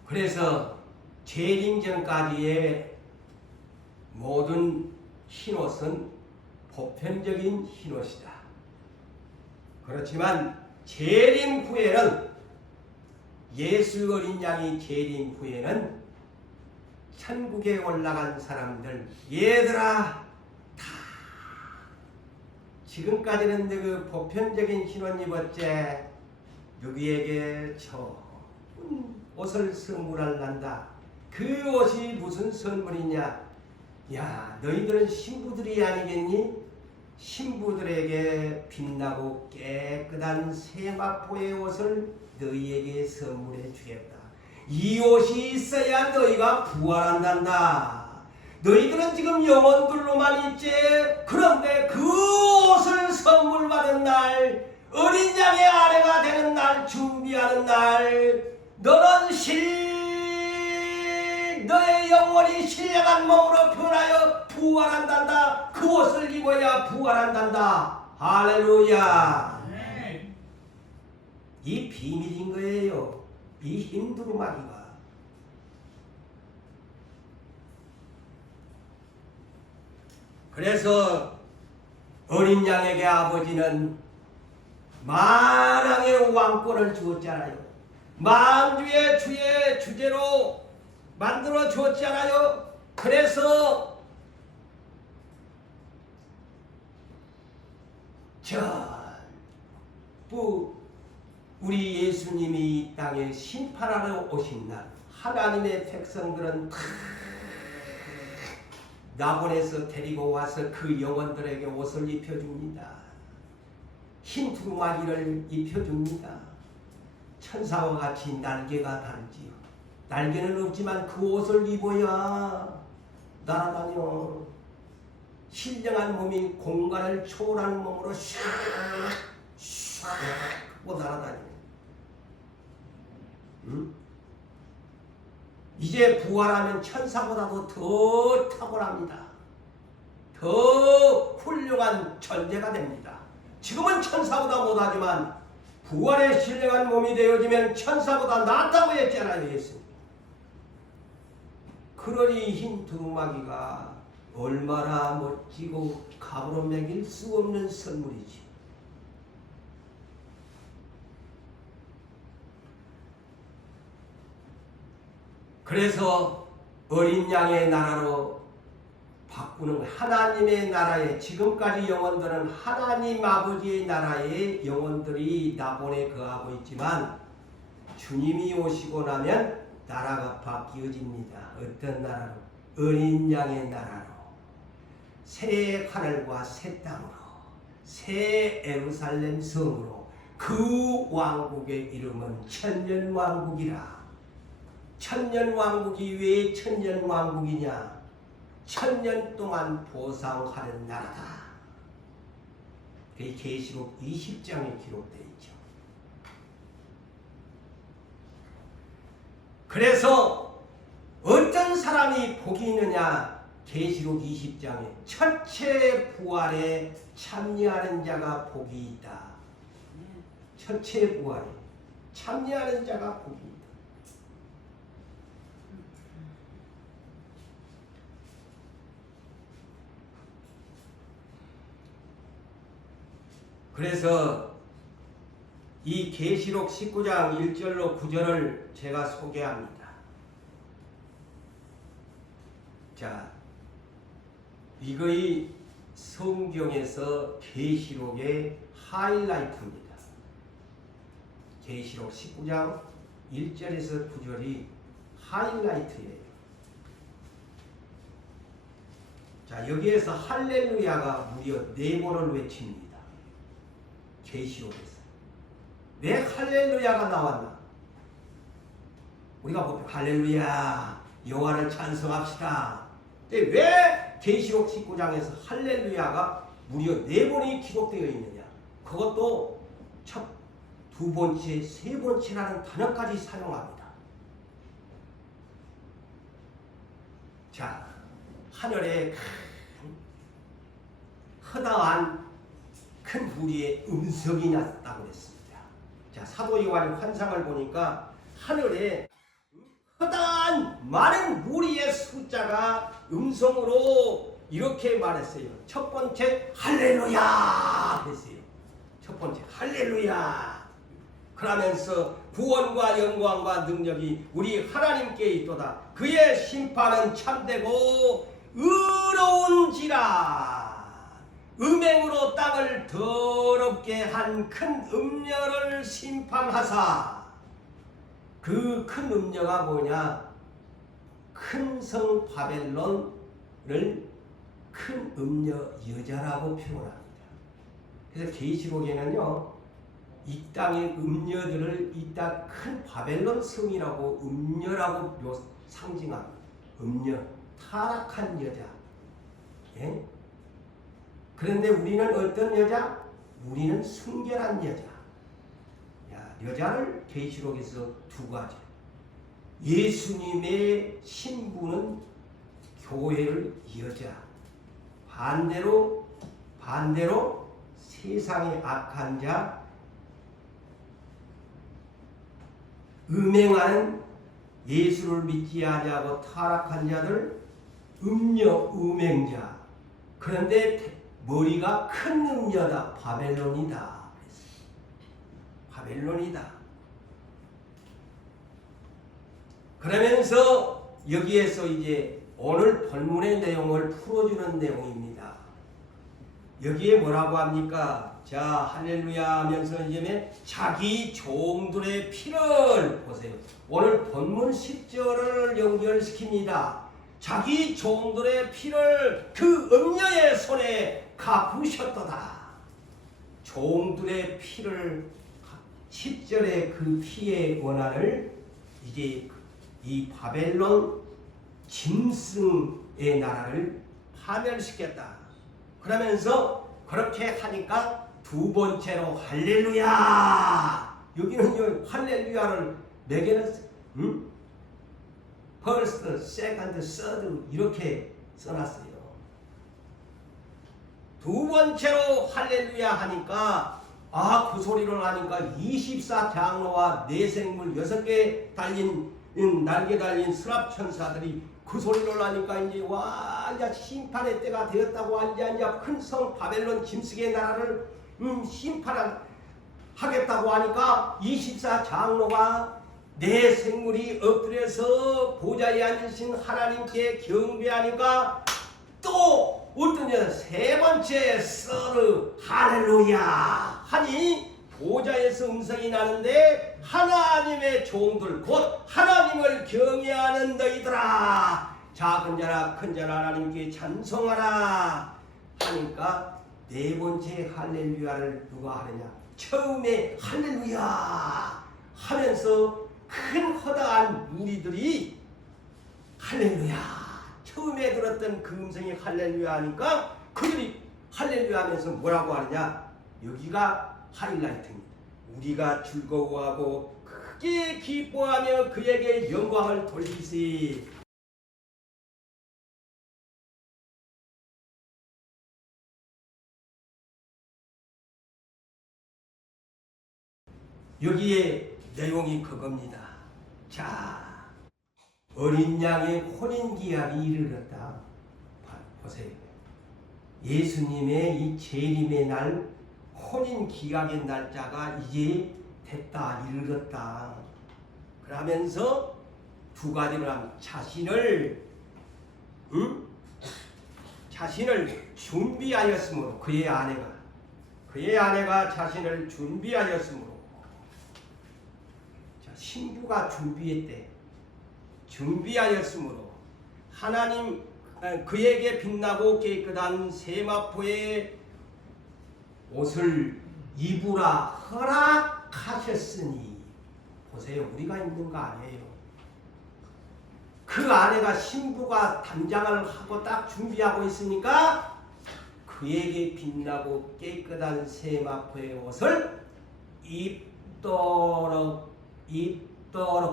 그래서 재림 전까지의 모든 흰옷은 보편적인 흰옷이다. 그렇지만 재림 후에는 예수 어린 양이 재림 후에는 천국에 올라간 사람들 얘들아 다 지금까지는 그 보편적인 흰옷 입었제 누구에게 좋은 옷을 선물할란다. 그 옷이 무슨 선물이냐? 야, 너희들은 신부들이 아니겠니? 신부들에게 빛나고 깨끗한 세마포의 옷을 너희에게 선물해 주겠다. 이 옷이 있어야 너희가 부활한단다. 너희들은 지금 영혼들로만 있지. 그런데 그 옷을 선물 받은 날, 어린 양의 아내가 되는 날, 준비하는 날, 너는 너의 영혼이 신령한 몸으로 변하여 부활한단다. 그 옷을 입어야 부활한단다. 할렐루야. 이 비밀인 거예요. 이 힌두루마기가. 그래서 어린 양에게 아버지는 만왕의 왕권을 주었잖아요. 만주의 주의 주제로 만들어 주었잖아요. 그래서 전부 우리 예수님이 이 땅에 심판하러 오신 날 하나님의 백성들은 다 나본에서 데리고 와서 그 영혼들에게 옷을 입혀줍니다. 흰 두루마기를 입혀줍니다. 천사와 같이 날개가 다르지요. 날개는 없지만 그 옷을 입어야 날아다녀. 신령한 몸이 공간을 초월하는 몸으로 샥 하고 날아다녀. 응? 이제 부활하면 천사보다도 더 탁월합니다. 더 훌륭한 존재가 됩니다. 지금은 천사보다 못하지만 부활의 신령한 몸이 되어지면 천사보다 낫다고 했잖아요. 예수님. 그러니 흰 두루마기가 얼마나 멋지고 값으로 매길 수 없는 선물이지. 그래서 어린 양의 나라로 바꾸는 하나님의 나라에 지금까지 영혼들은 하나님 아버지의 나라의 영혼들이 나본에 거하고 있지만 주님이 오시고 나면 나라가 바뀌어집니다. 어떤 나라로? 어린 양의 나라로. 새 하늘과 새 땅으로, 새 예루살렘 성으로. 그 왕국의 이름은 천년왕국이라. 천년왕국이 왜 천년왕국이냐? 천년 동안 보상하는 나라다. 그게 계시록 20장에 기록되어 있죠. 그래서 어떤 사람이 복이 있느냐? 계시록 20장에 첫째 부활에 참여하는 자가 복이 있다. 첫째 부활에 참여하는 자가 복이 있다. 그래서 이 계시록 19장 1절로 9절을 제가 소개합니다. 자, 이거의 성경에서 계시록의 하이라이트입니다. 계시록 19장 1절에서 9절이 하이라이트예요. 자, 여기에서 할렐루야가 무려 4번을 외칩니다. 계시록에서. 왜 할렐루야가 나왔나? 우리가 보통 할렐루야 여호와를 찬송합시다. 근데 왜 계시록 19장에서 할렐루야가 무려 4번이 기록되어 있느냐? 그것도 첫, 두 번째, 세 번째라는 단어까지 사용합니다. 자, 하늘에 허다한 큰 무리의 음성이 났다고 그랬습니다. 자, 사도 요한의 환상을 보니까 하늘에 허다한 많은 무리의 숫자가 음성으로 이렇게 말했어요. 첫 번째 할렐루야 했어요. 첫 번째 할렐루야. 그러면서 구원과 영광과 능력이 우리 하나님께 있도다. 그의 심판은 참되고 의로운지라. 음행으로 땅을 더럽게 한 큰 음녀를 심판하사. 그 큰 음녀가 뭐냐? 큰 성 바벨론을 큰 음녀 여자라고 표현합니다. 그래서 계시록에는요, 이 땅의 음녀들을 이 땅 큰 바벨론 성이라고 음녀라고 상징합니다. 음녀, 타락한 여자. 예? 그런데 우리는 어떤 여자? 우리는 순결한 여자. 여자를 계시록에서 두 가지. 예수님의 신부는 교회를 여자. 반대로 세상의 악한 자, 음행하는 예수를 믿지 아니하고 타락한 자들, 음녀, 음행자. 그런데 머리가 큰 음녀다. 바벨론이다. 바벨론이다. 그러면서 여기에서 이제 오늘 본문의 내용을 풀어주는 내용입니다. 여기에 뭐라고 합니까? 자, 할렐루야 하면서 이제 자기 종들의 피를 보세요. 오늘 본문 10절을 연결시킵니다. 자기 종들의 피를 그 음녀의 손에 갚으셨도다. 종들의 피를 10절의 그 피의 권한을 이제 이 바벨론 짐승의 나라를 파멸시켰다. 그러면서 그렇게 하니까 두 번째로 할렐루야. 여기는 할렐루야를 몇 개는 first, second, third 이렇게 써놨어요. 두 번째로 할렐루야 하니까 그 소리를 하니까 24장로와 내생물 6개 달린 날개 달린 스랍 천사들이 그 소리를 하니까 이제 이제 심판의 때가 되었다고 이제 큰 성 바벨론 짐승의 나라를 심판하겠다고 하니까 24장로가 내 생물이 엎드려서 보좌에 앉으신 하나님께 경배하니까 또 어떤 여자 세 번째 서르 할렐루야 하니 보좌에서 음성이 나는데 하나님의 종들 곧 하나님을 경외하는 너희들아 작은 자나 큰 자나 하나님께 찬송하라 하니까 네 번째 할렐루야를 누가 하느냐? 처음에 할렐루야 하면서 큰 허다한 무리들이 할렐루야 처음에 들었던 그 음성이 할렐루야 하니까 그들이 할렐루야 하면서 뭐라고 하느냐? 여기가 하이라이트입니다. 우리가 즐거워하고 크게 기뻐하며 그에게 영광을 돌리시. 여기에 내용이 그겁니다. 자, 어린 양의 혼인기약이 이르렀다. 보세요. 예수님의 이 재림의 날 혼인기약의 날짜가 이제 됐다. 이르렀다. 그러면서 두 가지를 하면 자신을 준비하였으므로 그의 아내가 자신을 준비하였으므로 신부가 준비했으므로 하나님 그에게 빛나고 깨끗한 세마포의 옷을 입으라 허락하셨으니. 보세요, 우리가 입는 거 아니에요. 그 아내가 신부가 단장을 하고 딱 준비하고 있으니까 그에게 빛나고 깨끗한 세마포의 옷을 입도록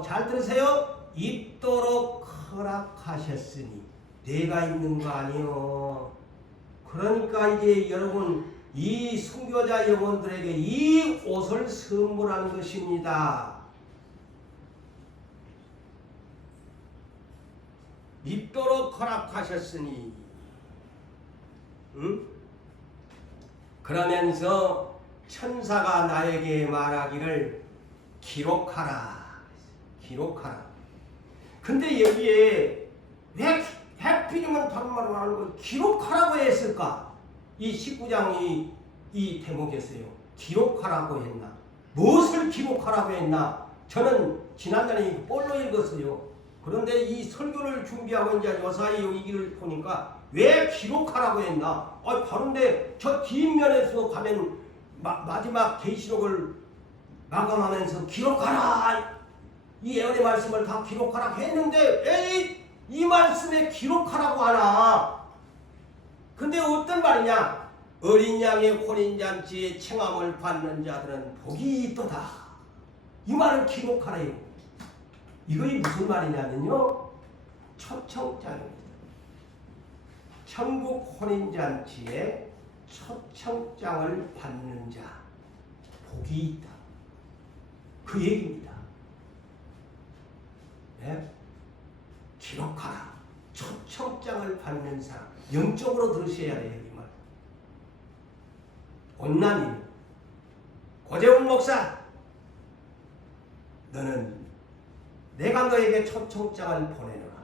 잘 들으세요. 입도록 허락하셨으니. 내가 입는 거 아니요. 그러니까 이제 여러분 이 순교자 영혼들에게 이 옷을 선물한 것입니다. 입도록 허락하셨으니. 응? 그러면서 천사가 나에게 말하기를 기록하라. 근데 여기에 왜 해필이면 다른 말로 하는 걸 기록하라고 했을까? 이 19장 이 대목에서요. 기록하라고 했나? 무엇을 기록하라고 했나? 저는 지난달에 볼로 읽었어요. 그런데 이 설교를 준비하고 이제 요사이 여기를 보니까 왜 기록하라고 했나? 바로인데 저 뒷면에서 가면 마지막 계시록을 마감하면서 기록하라! 이 예언의 말씀을 다 기록하라고 했는데 이 말씀에 기록하라고 하나? 근데 어떤 말이냐? 어린 양의 혼인잔치에 청함을 받는 자들은 복이 있도다. 이 말을 기록하래요. 이것이 무슨 말이냐면요, 초청장입니다. 천국 혼인잔치에 초청장을 받는 자 복이 있다. 그 얘기입니다. 네? 기록하라. 초청장을 받는 사람. 영적으로 들으셔야 돼요. 이 말. 온나님, 고재훈 목사, 너는 내가 너에게 초청장을 보내노라.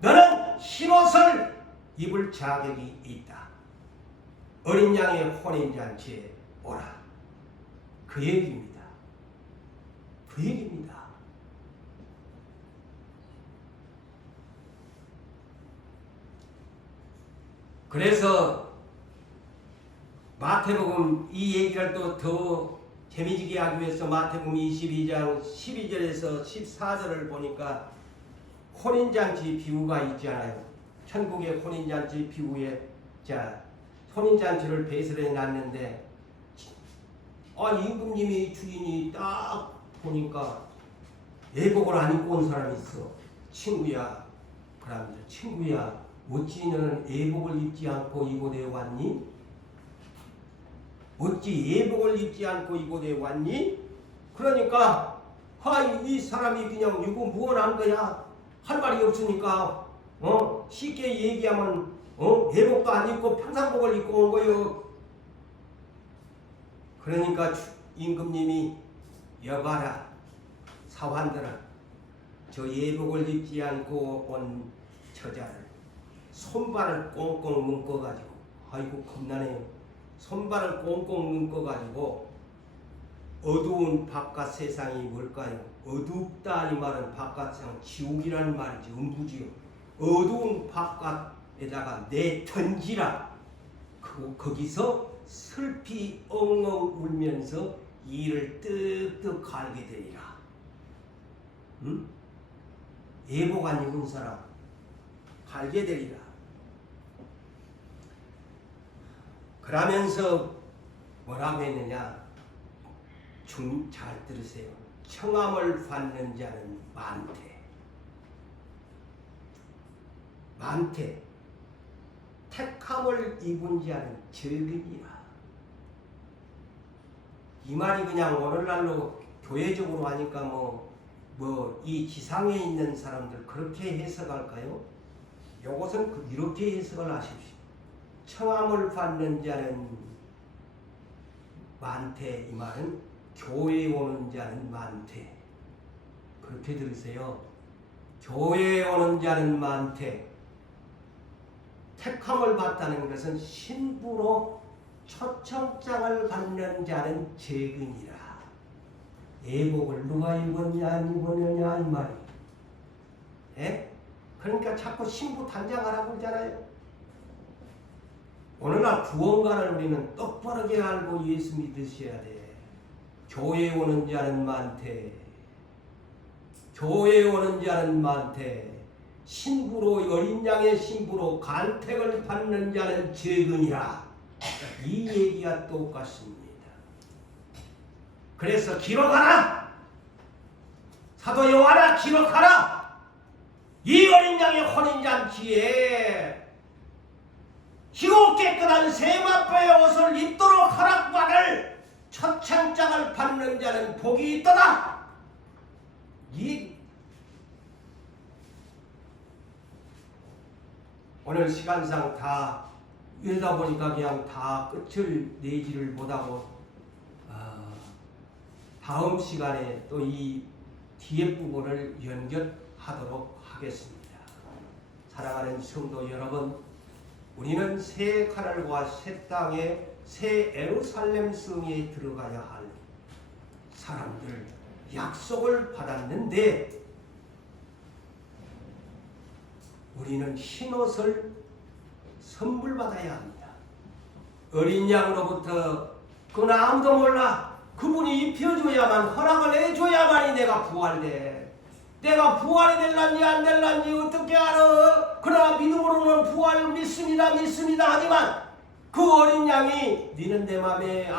너는 흰옷을 입을 자격이 있다. 어린 양의 혼인잔치에 오라. 그 얘기입니다. 그 얘기입니다. 그래서 마태복음 이 얘기를 또 더 재미지게 하기 위해서 마태복음 22장 12절에서 14절을 보니까 혼인잔치 비유가 있잖아요. 천국의 혼인잔치 비유에 혼인잔치를 배설해 놨는데 임금님이 주인이 딱 보니까 예복을 안 입고 온 사람이 있어. 친구야, 그러면서 친구야, 어찌 너는 예복을 입지 않고 이곳에 왔니? 어찌 예복을 입지 않고 이곳에 왔니? 그러니까 이 사람이 그냥 이거 무언한 거야? 할 말이 없으니까 쉽게 얘기하면 예복도 안 입고 평상복을 입고 온 거요. 그러니까 임금님이 여봐라, 사환들아, 저 예복을 입지 않고 온 처자를 손발을 꽁꽁 묶어가지고, 아이고 겁나네요. 손발을 꽁꽁 묶어가지고 어두운 바깥 세상이 뭘까요? 어둡다 이 말은 바깥 세상 지옥이라는 말이지, 음부지요. 어두운 바깥에다가 내던지라. 거기서 슬피 엉엉 울면서 이를 뜩뜩 갈게 되리라. 응? 예복 안 입은 사람 갈게 되리라. 그러면서 뭐라고 했느냐? 잘 들으세요. 청함을 받는 자는 많되 택함을 입은 자는 적으니라. 이 말이 그냥 오늘날로 교회적으로 하니까 이 지상에 있는 사람들 그렇게 해석할까요? 이것은 이렇게 해석을 하십시오. 청함을 받는 자는 많되, 이 말은 교회에 오는 자는 많되. 그렇게 들으세요. 교회에 오는 자는 많되, 택함을 받다는 것은 신부로 초청장을 받는 자는 적으니라. 예복을 누가 입었냐 안 입었느냐 이 말이. 그러니까 자꾸 신부 단장하라고 그러잖아요. 오늘날 구원관을 우리는 똑바르게 알고 예수 믿으셔야 돼. 교회 오는 자는 많대. 교회 오는 자는 많대. 신부로 어린 양의 신부로 간택을 받는 자는 적으니라. 이 얘기가 똑같습니다. 그래서 기록하라. 사도 요한아 기록하라. 이 어린 양의 혼인잔치에 희고 깨끗한 세마포의 옷을 입도록 허락받을 첫 찬장을 받는 자는 복이 있도다. 오늘 시간상 다 이러다 보니까 그냥 다 끝을 내지를 못하고 다음 시간에 또 이 뒤에 부분을 연결하도록 하겠습니다. 사랑하는 성도 여러분, 우리는 새 하늘과 새 땅에 새 예루살렘 성에 들어가야 할 사람들 약속을 받았는데 우리는 흰옷을 선물 받아야 합니다. 어린 양으로부터 그건 아무도 몰라. 그분이 입혀줘야만 허락을 해줘야만이 내가 부활돼. 내가 부활이 될란지 안 될란지 어떻게 알아? 그러나 믿음으로는 부활을 믿습니다 하지만 그 어린 양이 너는 내 맘에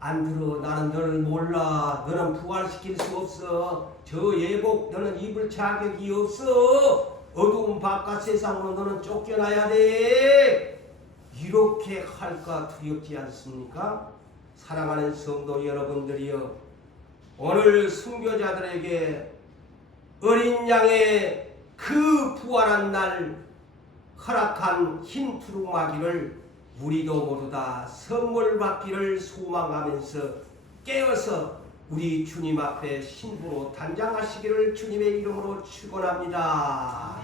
안 들어. 나는 너를 몰라. 너는 부활시킬 수 없어. 저 예복 너는 입을 자격이 없어. 어두운 바깥 세상으로 너는 쫓겨나야 돼. 이렇게 할까 두렵지 않습니까? 사랑하는 성도 여러분들이여, 오늘 순교자들에게 어린 양의 그 부활한 날 허락한 흰 두루마기를 우리도 모두 다 선물 받기를 소망하면서 깨어서 우리 주님 앞에 신부로 단장하시기를 주님의 이름으로 축원합니다.